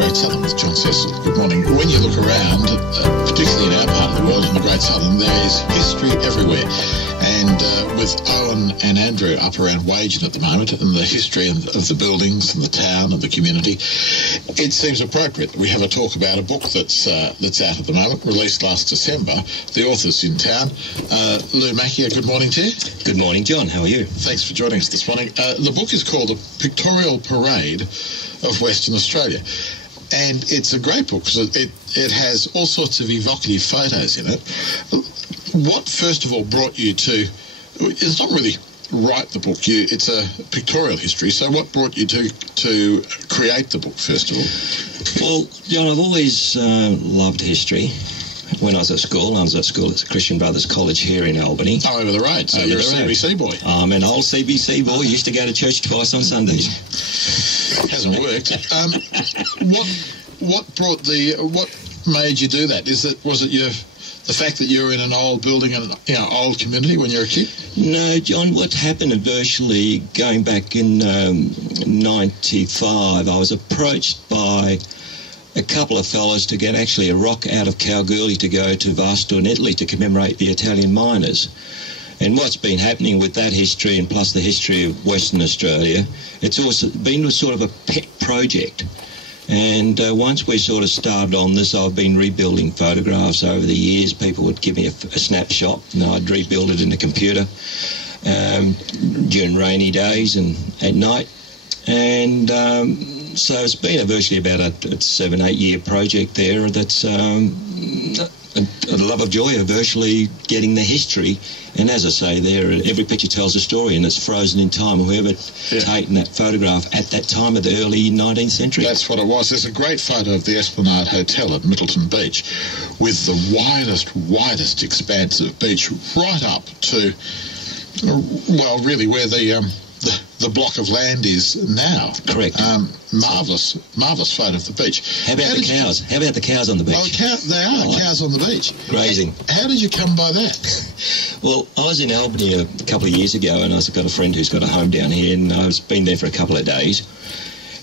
Great Southern with John Cecil. Good morning. When you look around, particularly in our part of the world, in the Great Southern, there is history everywhere. And with Owen and Andrew up around Wagen at the moment, and the history of the buildings and the town and the community, it seems appropriate that we have a talk about a book that's out at the moment, released last December. The author's in town. Lou Macchia, good morning to you. Good morning, John. How are you? Thanks for joining us this morning. The book is called A Pictorial Parade of Western Australia. And it's a great book because it has all sorts of evocative photos in it. What, first of all, brought you to... It's not really write the book. It's a pictorial history. So what brought you to create the book, first of all? Well, John, I've always loved history. When I was at school at the Christian Brothers College here in Albany. Oh, over the road. So you're a CBC boy. I'm an old CBC boy. Used to go to church twice on Sundays. Hasn't worked. What made you do that? Was it the fact that you were in an old building and old community when you were a kid? No, John. What happened virtually going back in '95, I was approached by a couple of fellows to get actually a rock out of Kalgoorlie to go to Vasto in Italy to commemorate the Italian miners. And what's been happening with that history and plus the history of Western Australia, it's also been sort of a pet project. And once we sort of started on this, I've been rebuilding photographs over the years. People would give me a snapshot and I'd rebuild it in the computer during rainy days and at night. And so it's been virtually about a 7-8 year project there that's a love of joy of virtually getting the history. And as I say there, every picture tells a story and it's frozen in time. Whoever taken that photograph at that time of the early 19th century. That's what it was. There's a great photo of the Esplanade Hotel at Middleton Beach with the widest expanse of beach right up to, well, really where the block of land is now. Correct. Marvellous photo of the beach. How about the cows? How about the cows on the beach? Oh, cows on the beach. Grazing. How did you come by that? Well, I was in Albany a couple of years ago and I've got a friend who's got a home down here and I've been there for a couple of days.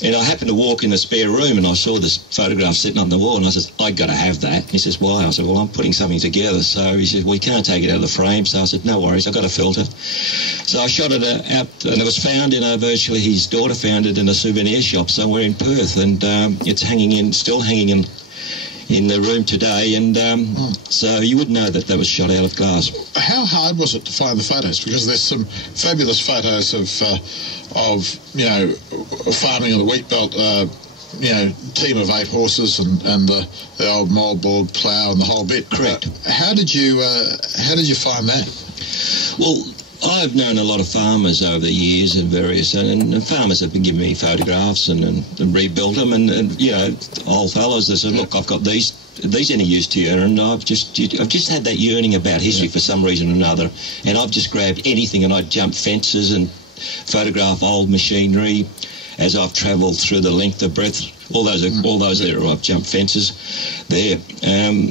And I happened to walk in the spare room and I saw this photograph sitting on the wall and I said, I got to have that. And he says, why? I said, well, I'm putting something together. So he said, we can't take it out of the frame. So I said, no worries, I've got a filter. So I shot it out and it was found in virtually his daughter found it in a souvenir shop somewhere in Perth. And it's still hanging in the room today. And so you would know that was shot out of glass. How hard was it to find the photos? Because there's some fabulous photos of farming in the wheat belt, team of 8 horses and the old moldboard plough and the whole bit. Correct. How did you find that? Well, I've known a lot of farmers over the years and farmers have been giving me photographs and rebuilt them and old fellows that said, look, I've got these any use to you, and I've just had that yearning about history for some reason or another, and I've just grabbed anything and I'd jump fences and photograph old machinery as I've travelled through the length of breadth. All those there, I've jumped fences there.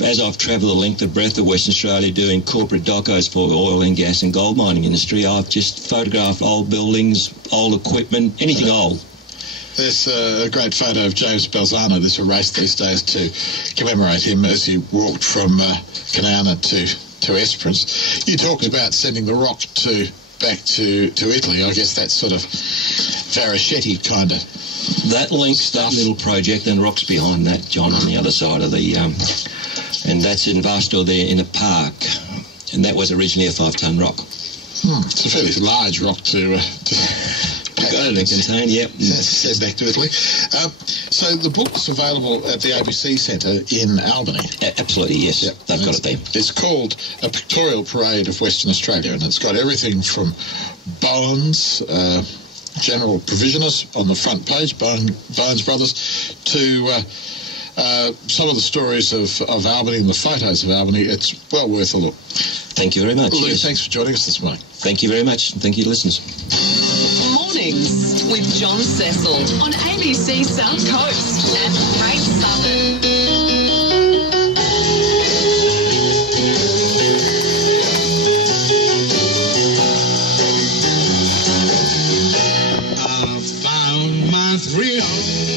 As I've travelled the length of breadth of Western Australia doing corporate docos for oil and gas and gold mining industry, I've just photographed old buildings, old equipment, anything old. There's a great photo of James Balzano. There's a race these days to commemorate him as he walked from Canana to Esperance. You talked about sending the rock back to Italy. I guess that's sort of Varischetti kind of. That links that little project and rocks behind that, John, on the other side of the... and that's in Vasto there in a park. And that was originally a 5-ton rock. It's a fairly large rock to contain, yep. Send back to Italy. So the book's available at the ABC Centre in Albany. Absolutely, yes. Yep. They've got it there. It's called A Pictorial Parade of Western Australia, and it's got everything from Bowen's... general provisionists on the front page, Bowen's Brothers, to some of the stories of Albany and the photos of Albany. It's well worth a look. Thank you very much. Lou, thanks for joining us this morning. Thank you very much. Thank you, listeners. Mornings with John Cecil on ABC South Coast and Great Southern. Thrill.